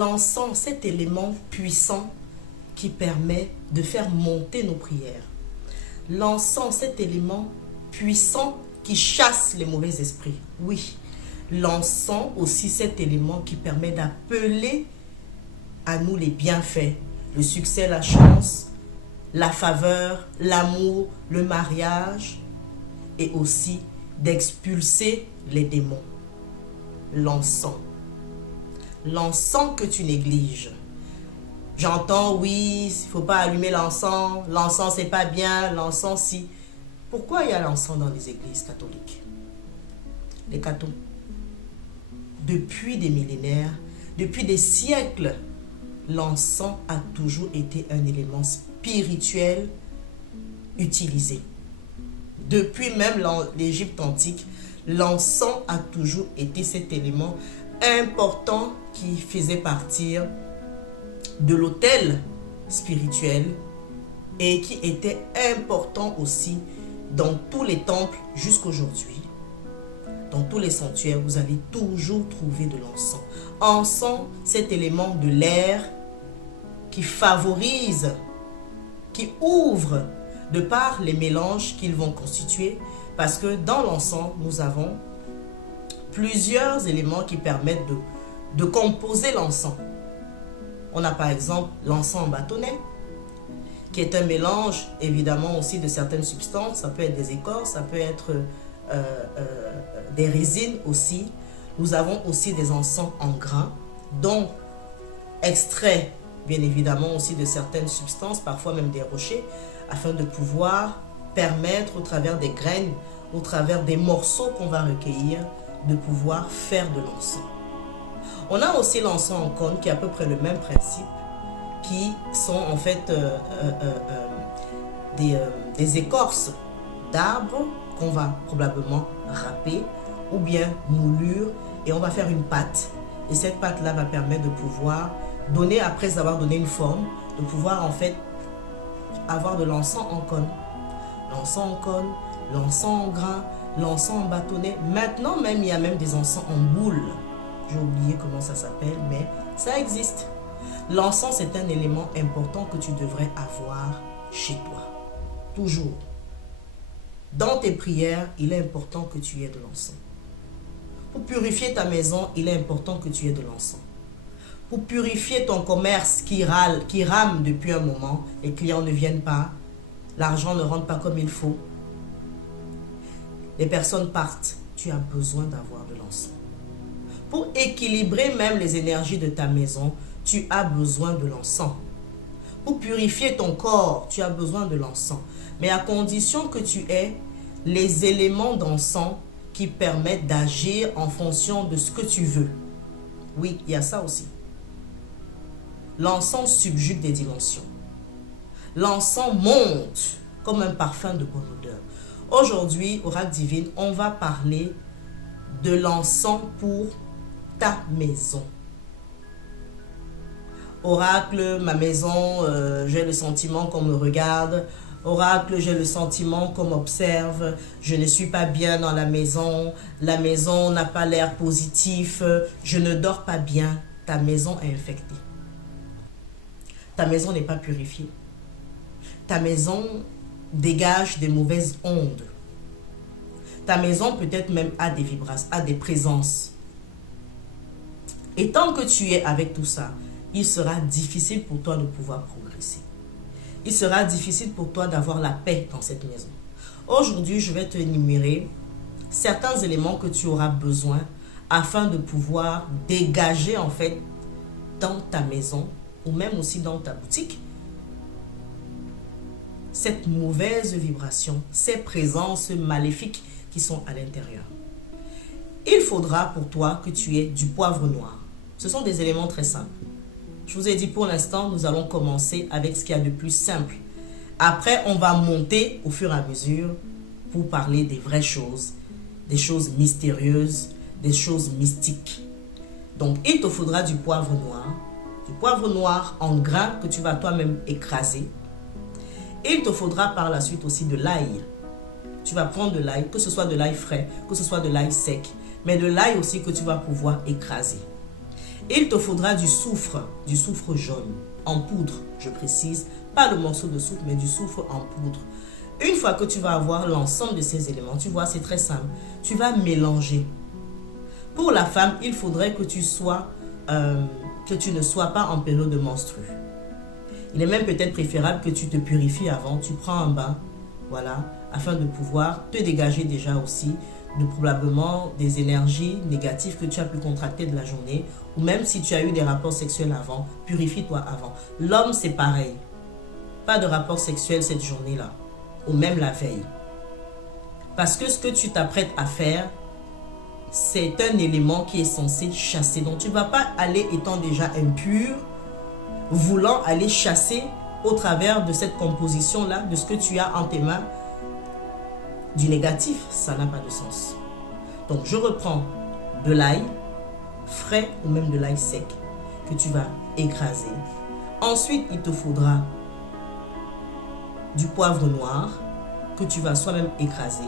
L'encens, cet élément puissant qui permet de faire monter nos prières. L'encens, cet élément puissant qui chasse les mauvais esprits. Oui, l'encens aussi, cet élément qui permet d'appeler à nous les bienfaits, le succès, la chance, la faveur, l'amour, le mariage et aussi d'expulser les démons. L'encens. L'encens que tu négliges. J'entends, oui, il ne faut pas allumer l'encens, l'encens c'est pas bien, l'encens si. Pourquoi il y a l'encens dans les églises catholiques? Les cathos. Depuis des millénaires, depuis des siècles, l'encens a toujours été un élément spirituel utilisé. Depuis même l'Égypte antique, l'encens a toujours été cet élément important qui faisait partir de l'autel spirituel et qui était important aussi dans tous les temples jusqu'aujourd'hui. Dans tous les sanctuaires, vous allez toujours trouver de l'encens. Encens, cet élément de l'air qui favorise, qui ouvre de par les mélanges qu'ils vont constituer, parce que dans l'encens, nous avons plusieurs éléments qui permettent de composer l'encens. On a par exemple l'encens en bâtonnet, qui est un mélange évidemment aussi de certaines substances. Ça peut être des écorces, ça peut être des résines aussi. Nous avons aussi des encens en grains, dont extrait bien évidemment aussi de certaines substances, parfois même des rochers, afin de pouvoir permettre au travers des graines, au travers des morceaux qu'on va recueillir, de pouvoir faire de l'encens. On a aussi l'encens en cône qui est à peu près le même principe, qui sont en fait des écorces d'arbres qu'on va probablement râper ou bien moulure et on va faire une pâte. Et cette pâte-là va permettre de pouvoir donner, après avoir donné une forme, de pouvoir en fait avoir de l'encens en cône. L'encens en cône, l'encens en grain, l'encens en bâtonnet. Maintenant même, il y a même des encens en boule. J'ai oublié comment ça s'appelle, mais ça existe. L'encens est un élément important que tu devrais avoir chez toi. Toujours. Dans tes prières, il est important que tu aies de l'encens. Pour purifier ta maison, il est important que tu aies de l'encens. Pour purifier ton commerce qui rame depuis un moment, les clients ne viennent pas, l'argent ne rentre pas comme il faut, les personnes partent, tu as besoin d'avoir de l'encens. Pour équilibrer même les énergies de ta maison, tu as besoin de l'encens. Pour purifier ton corps, tu as besoin de l'encens. Mais à condition que tu aies les éléments d'encens qui permettent d'agir en fonction de ce que tu veux. Oui, il y a ça aussi. L'encens subjugue des dimensions. L'encens monte comme un parfum de bonne odeur. Aujourd'hui, Oracle Divine, on va parler de l'encens pour ta maison. Oracle, ma maison, j'ai le sentiment qu'on me regarde. Oracle, j'ai le sentiment qu'on m'observe. Je ne suis pas bien dans la maison. La maison n'a pas l'air positif. Je ne dors pas bien. Ta maison est infectée. Ta maison n'est pas purifiée. Ta maison dégage des mauvaises ondes. Ta maison peut-être même a des vibrations, a des présences. Et tant que tu es avec tout ça, il sera difficile pour toi de pouvoir progresser. Il sera difficile pour toi d'avoir la paix dans cette maison. Aujourd'hui, je vais te énumérer certains éléments que tu auras besoin afin de pouvoir dégager en fait dans ta maison ou même aussi dans ta boutique cette mauvaise vibration, ces présences maléfiques qui sont à l'intérieur. Il faudra pour toi que tu aies du poivre noir. Ce sont des éléments très simples. Je vous ai dit pour l'instant, nous allons commencer avec ce qu'il y a de plus simple. Après, on va monter au fur et à mesure pour parler des vraies choses, des choses mystérieuses, des choses mystiques. Donc, il te faudra du poivre noir en grains que tu vas toi-même écraser. Il te faudra par la suite aussi de l'ail. Tu vas prendre de l'ail, que ce soit de l'ail frais, que ce soit de l'ail sec, mais de l'ail aussi que tu vas pouvoir écraser. Il te faudra du soufre jaune, en poudre, je précise. Pas le morceau de soufre, mais du soufre en poudre. Une fois que tu vas avoir l'ensemble de ces éléments, tu vois, c'est très simple. Tu vas mélanger. Pour la femme, il faudrait que tu ne sois pas en période de menstrue. Il est même peut-être préférable que tu te purifies avant. Tu prends un bain, voilà, afin de pouvoir te dégager déjà aussi de probablement des énergies négatives que tu as pu contracter de la journée. Ou même si tu as eu des rapports sexuels avant, purifie-toi avant. L'homme, c'est pareil. Pas de rapport sexuel cette journée-là. Ou même la veille. Parce que ce que tu t'apprêtes à faire, c'est un élément qui est censé chasser. Donc tu ne vas pas aller étant déjà impur, voulant aller chasser au travers de cette composition-là, de ce que tu as en tes mains, du négatif. Ça n'a pas de sens. Donc je reprends de l'ail frais ou même de l'ail sec que tu vas écraser. Ensuite, il te faudra du poivre noir que tu vas soi-même écraser.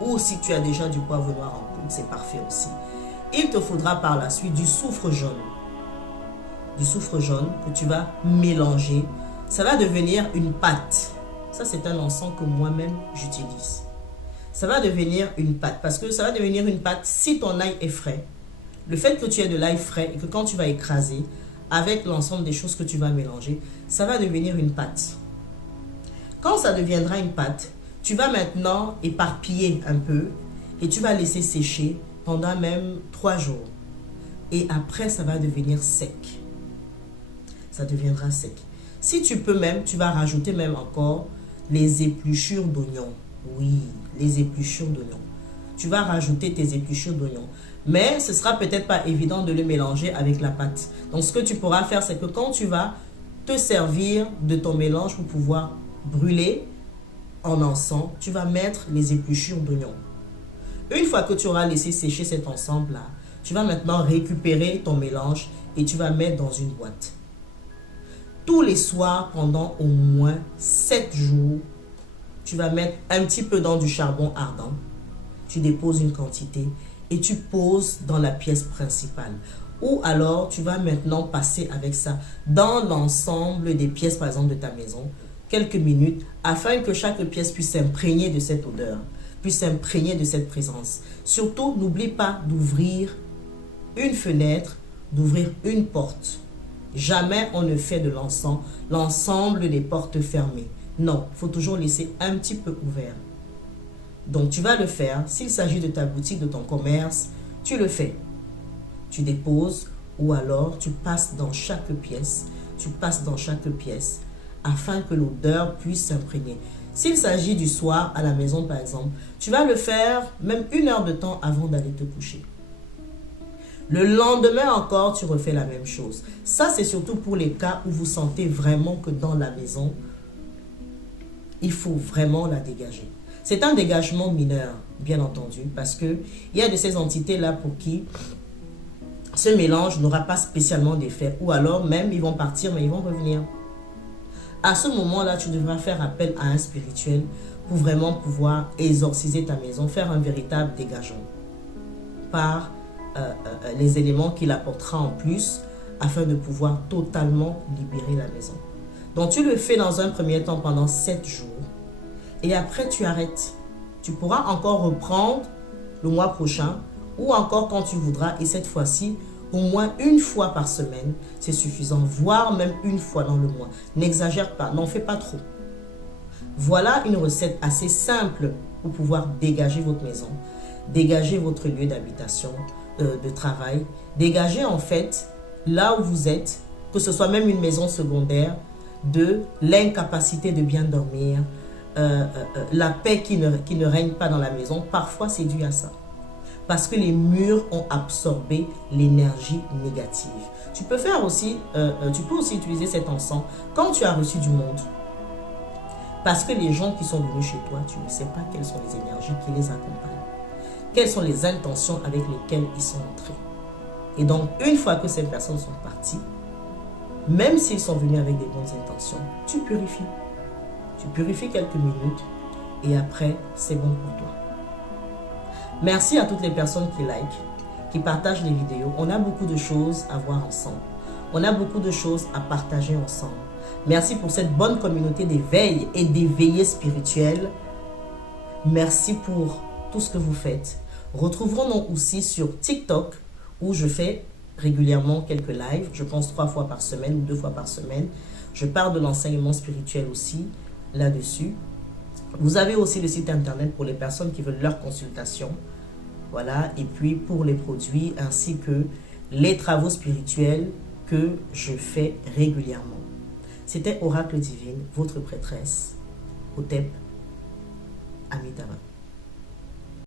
Ou si tu as déjà du poivre noir en poudre, c'est parfait aussi. Il te faudra par la suite du soufre jaune. Du soufre jaune que tu vas mélanger. Ça va devenir une pâte. Ça, c'est un encens que moi-même j'utilise. Ça va devenir une pâte. Parce que ça va devenir une pâte si ton ail est frais. Le fait que tu aies de l'ail frais et que quand tu vas écraser, avec l'ensemble des choses que tu vas mélanger, ça va devenir une pâte. Quand ça deviendra une pâte, tu vas maintenant éparpiller un peu et tu vas laisser sécher pendant même 3 jours. Et après, ça va devenir sec. Ça deviendra sec. Si tu peux même, tu vas rajouter même encore les épluchures d'oignons. Oui, les épluchures d'oignons. Tu vas rajouter tes épluchures d'oignons. Mais ce sera peut-être pas évident de le mélanger avec la pâte. Donc, ce que tu pourras faire, c'est que quand tu vas te servir de ton mélange pour pouvoir brûler en encens, tu vas mettre les épluchures d'oignons. Une fois que tu auras laissé sécher cet ensemble-là, tu vas maintenant récupérer ton mélange et tu vas mettre dans une boîte. Tous les soirs, pendant au moins 7 jours, tu vas mettre un petit peu dans du charbon ardent. Tu déposes une quantité et tu poses dans la pièce principale. Ou alors, tu vas maintenant passer avec ça dans l'ensemble des pièces, par exemple, de ta maison, quelques minutes, afin que chaque pièce puisse s'imprégner de cette odeur, puisse s'imprégner de cette présence. Surtout, n'oublie pas d'ouvrir une fenêtre, d'ouvrir une porte. Jamais on ne fait de l'encens l'ensemble des portes fermées. Non, il faut toujours laisser un petit peu ouvert. Donc, tu vas le faire. S'il s'agit de ta boutique, de ton commerce, tu le fais. Tu déposes ou alors tu passes dans chaque pièce. Tu passes dans chaque pièce afin que l'odeur puisse s'imprégner. S'il s'agit du soir à la maison, par exemple, tu vas le faire même 1 heure de temps avant d'aller te coucher. Le lendemain encore, tu refais la même chose. Ça, c'est surtout pour les cas où vous sentez vraiment que dans la maison, il faut vraiment la dégager. C'est un dégagement mineur, bien entendu, parce qu'il y a de ces entités-là pour qui ce mélange n'aura pas spécialement d'effet. Ou alors même, ils vont partir, mais ils vont revenir. À ce moment-là, tu devras faire appel à un spirituel pour vraiment pouvoir exorciser ta maison, faire un véritable dégagement par les éléments qu'il apportera en plus afin de pouvoir totalement libérer la maison. Donc, tu le fais dans un premier temps pendant 7 jours et après, tu arrêtes. Tu pourras encore reprendre le mois prochain ou encore quand tu voudras et cette fois-ci, au moins 1 fois par semaine, c'est suffisant, voire même 1 fois dans le mois. N'exagère pas, n'en fais pas trop. Voilà une recette assez simple pour pouvoir dégager votre maison, dégager votre lieu d'habitation, de travail, dégager en fait là où vous êtes, que ce soit même une maison secondaire, de l'incapacité de bien dormir, la paix qui ne règne pas dans la maison. Parfois c'est dû à ça. Parce que les murs ont absorbé l'énergie négative. Tu peux aussi utiliser cet encens quand tu as reçu du monde. Parce que les gens qui sont venus chez toi, tu ne sais pas quelles sont les énergies qui les accompagnent. Quelles sont les intentions avec lesquelles ils sont entrés. Et donc, une fois que ces personnes sont parties, même s'ils sont venus avec des bonnes intentions, tu purifies. Tu purifies quelques minutes et après, c'est bon pour toi. Merci à toutes les personnes qui like. qui partagent les vidéos. On a beaucoup de choses à voir ensemble. On a beaucoup de choses à partager ensemble. Merci pour cette bonne communauté d'éveil et d'éveillés spirituels. Merci pour tout ce que vous faites. Retrouvons-nous aussi sur TikTok où je fais régulièrement quelques lives. Je pense 3 fois par semaine ou 2 fois par semaine. Je parle de l'enseignement spirituel aussi là-dessus. Vous avez aussi le site internet pour les personnes qui veulent leur consultation. Voilà. Et puis pour les produits ainsi que les travaux spirituels que je fais régulièrement. C'était Oracle Divine, votre prêtresse, Hotep Amitaba.